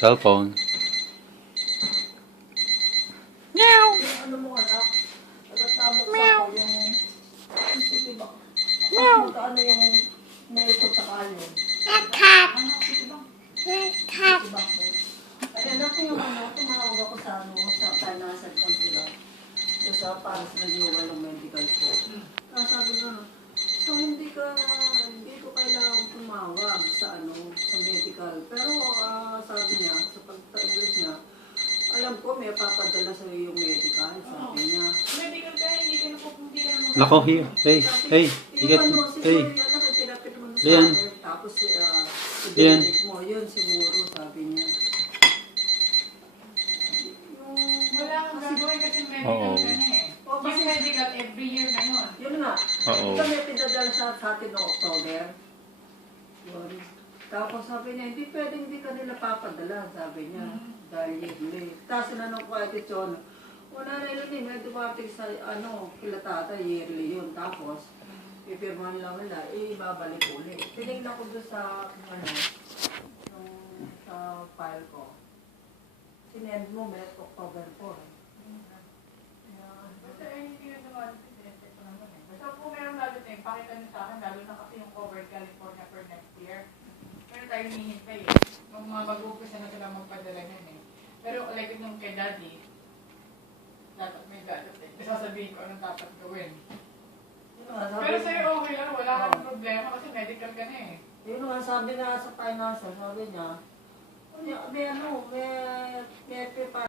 Cellphone. Meow. Ano mo anak? Nagtatamo ko Meow. ako yung... Sige ba? Meow. Magkano yung mail ko sa kayon? Cat. Sige ba? Cat. Sige ba? Ay, anak ko yung ano, tumawag ako sa ano, sa financial consular. Yung sa para sa renewal ng medical ko. Sabi nga, so hindi ko kailangan tumawag sa ano, sa medical. Pero sabi niya, sa pagka-English niya, alam ko may papadala sa yung medical, sabi niya. Medical ka, hindi ka na Nako, here. Hey, hey. You get, hey. Lian. Tapos, Lian. i-donate mo, yun siguro, sabi niya. Wala kang gagawin kasi medical Oo. ka na eh. Oo, Yung kasi- medical every year na yun. Yun nga. Oo. Ito may pinadala sa atin noong October. Yun. Tapos sabi niya, hindi pwedeng hindi kanila papadala, sabi niya. Dahil yearly. Tapos sinanong ko ay John, wala na yun eh, may dumating sa ano, kila tata, yearly yun. Tapos, pipirman lang nila, ibabalik ulit. Tinignan ko doon sa, ano, sa file ko. Sinend mo, may October 4. Basta eh, hindi na naman, sinecheck ko naman eh. Basta kung meron lalo na pakita niyo sa akin, lalo na kasi yung covered California for next year. Meron tayong hinihintay eh. Yung mga mag-umpisa na sila magpadala nun eh. Pero like nung kay daddy, dapat may gadget eh. Kasi sasabihin ko anong dapat gawin. Pero sa'yo okay lang, wala kang problema kasi medical ka na eh. Yun nga, sabi nga sa financial, sabi niya, may ano, may